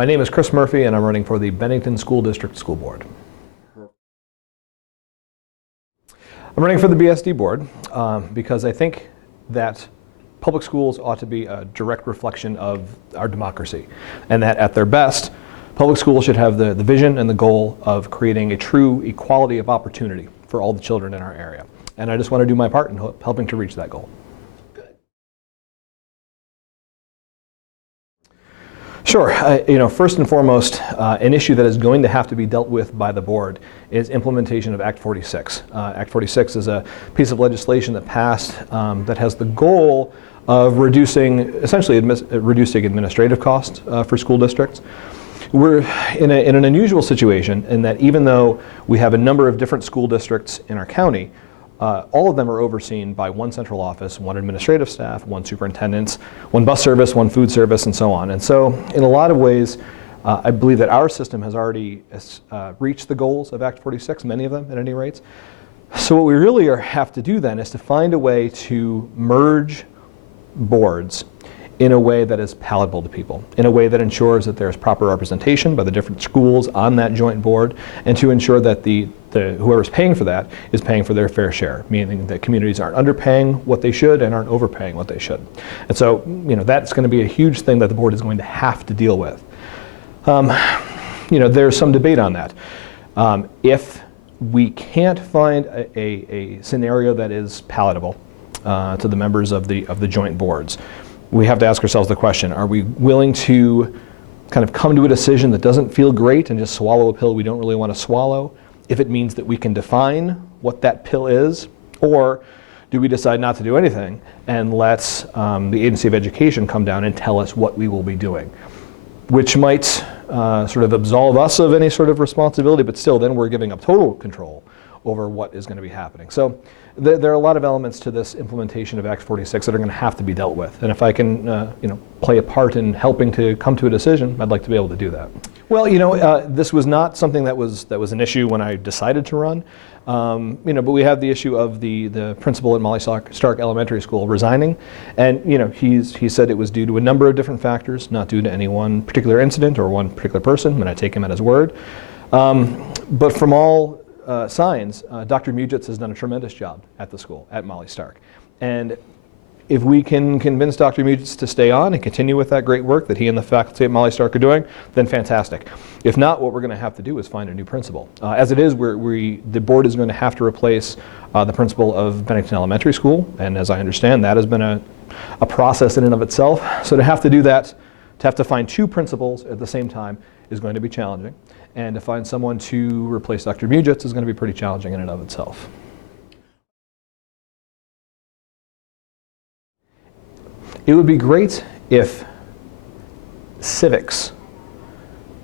My name is Chris Murphy, and I'm running for the Bennington School District School Board. I'm running for the BSD board because I think that public schools ought to be a direct reflection of our democracy, and that at their best, public schools should have the vision and the goal of creating a true equality of opportunity for all the children in our area. And I just want to do my part in helping to reach that goal. Sure. First and foremost, an issue that is going to have to be dealt with by the board is implementation of Act 46. Act 46 is a piece of legislation that passed that has the goal of essentially reducing administrative costs for school districts. We're in an unusual situation in that even though we have a number of different school districts in our county, all of them are overseen by one central office, one administrative staff, one superintendent, one bus service, one food service, and so on. And so in a lot of ways, I believe that our system has already reached the goals of Act 46, many of them at any rate. So what we really have to do then is to find a way to merge boards in a way that is palatable to people, in a way that ensures that there's proper representation by the different schools on that joint board, and to ensure that whoever's paying for that is paying for their fair share, meaning that communities aren't underpaying what they should and aren't overpaying what they should. And so, that's going to be a huge thing that the board is going to have to deal with. There's some debate on that. If we can't find a scenario that is palatable to the members of the joint boards, we have to ask ourselves the question, are we willing to kind of come to a decision that doesn't feel great and just swallow a pill we don't really want to swallow, if it means that we can define what that pill is? Or do we decide not to do anything and let the Agency of Education come down and tell us what we will be doing? Which might sort of absolve us of any sort of responsibility, but still then we're giving up total control over what is going to be happening. So there are a lot of elements to this implementation of Act 46 that are going to have to be dealt with. And if I can play a part in helping to come to a decision, I'd like to be able to do that. Well, this was not something that was an issue when I decided to run. But we have the issue of the principal at Molly Stark Elementary School resigning, and he said it was due to a number of different factors, not due to any one particular incident or one particular person, and I take him at his word. But from all signs, Dr. Mujitz has done a tremendous job at the school, at Molly Stark. And if we can convince Dr. Mujitz to stay on and continue with that great work that he and the faculty at Molly Stark are doing, then fantastic. If not, what we're going to have to do is find a new principal. As it is, the board is going to have to replace the principal of Bennington Elementary School, and as I understand, that has been a process in and of itself. So to have to do that, to have to find two principals at the same time is going to be challenging. And to find someone to replace Dr. Mujitz is going to be pretty challenging in and of itself. It would be great if civics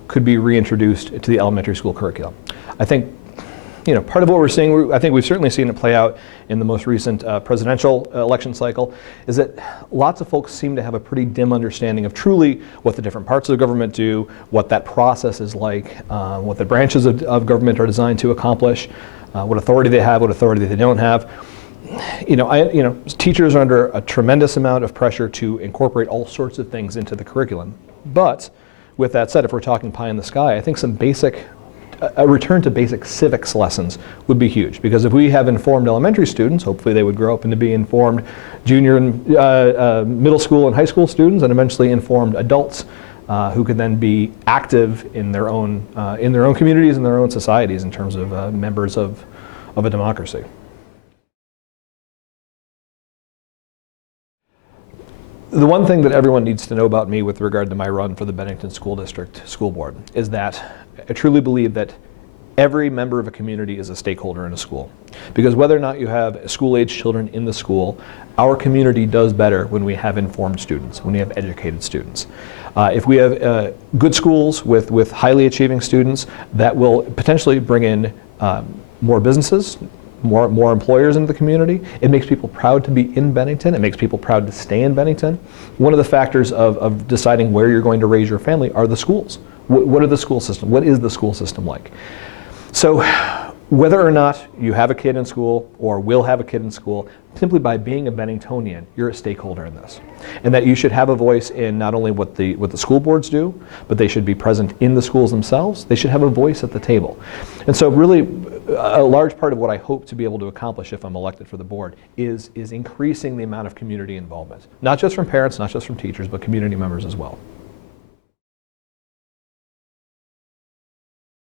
could be reintroduced to the elementary school curriculum. I think, part of what we're seeing, I think we've certainly seen it play out in the most recent presidential election cycle, is that lots of folks seem to have a pretty dim understanding of truly what the different parts of the government do, what that process is like, what the branches of government are designed to accomplish, what authority they have, what authority they don't have. Teachers are under a tremendous amount of pressure to incorporate all sorts of things into the curriculum. But with that said, if we're talking pie in the sky, I think a return to basic civics lessons would be huge, because if we have informed elementary students, hopefully they would grow up into be informed junior and middle school and high school students, and eventually informed adults who could then be active in their own communities and their own societies in terms of members of a democracy. The one thing that everyone needs to know about me with regard to my run for the Bennington School District School Board is that I truly believe that every member of a community is a stakeholder in a school. Because whether or not you have school-age children in the school, our community does better when we have informed students, when we have educated students. If we have good schools with highly achieving students, that will potentially bring in more businesses, more employers into the community. It makes people proud to be in Bennington. It makes people proud to stay in Bennington. One of the factors of deciding where you're going to raise your family are the schools. What are the school system? What is the school system like? So Whether or not you have a kid in school or will have a kid in school, simply by being a Benningtonian, you're a stakeholder in this. And that you should have a voice in not only what the school boards do, but they should be present in the schools themselves. They should have a voice at the table. And so really, a large part of what I hope to be able to accomplish if I'm elected for the board is increasing the amount of community involvement. Not just from parents, not just from teachers, but community members as well.